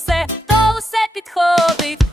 все, то все підходить.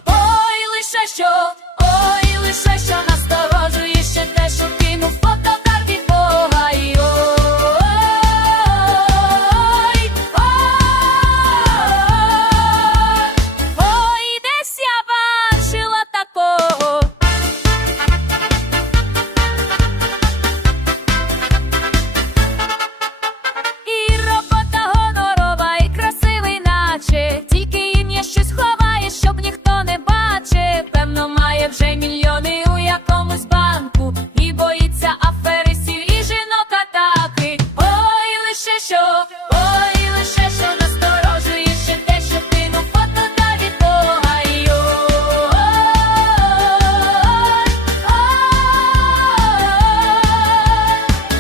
Лише що, ой, лише що насторожує ще те, що кинув фото та від Бога. Ой,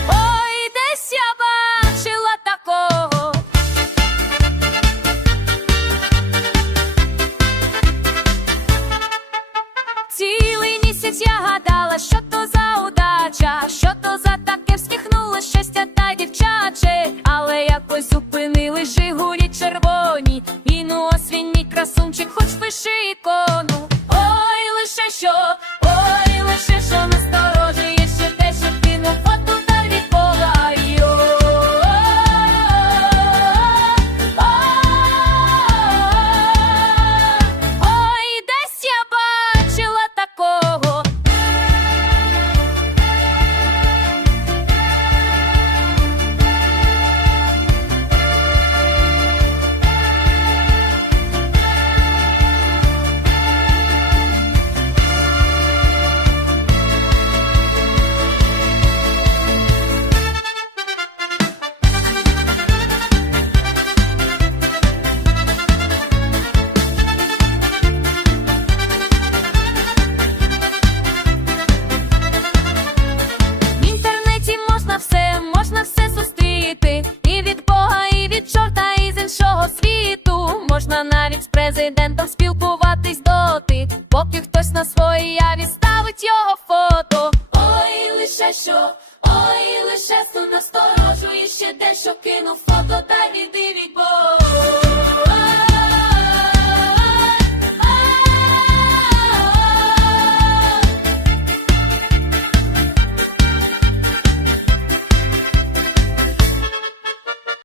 ой, десь я бачила такого. Цілий місяць я гадала, що то за але якось з президентом спілкуватись доти, поки хтось на своїй яві ставить його фото. Ой, лише що, ой, лише су насторожу, і ще дещо кинув фото та іди.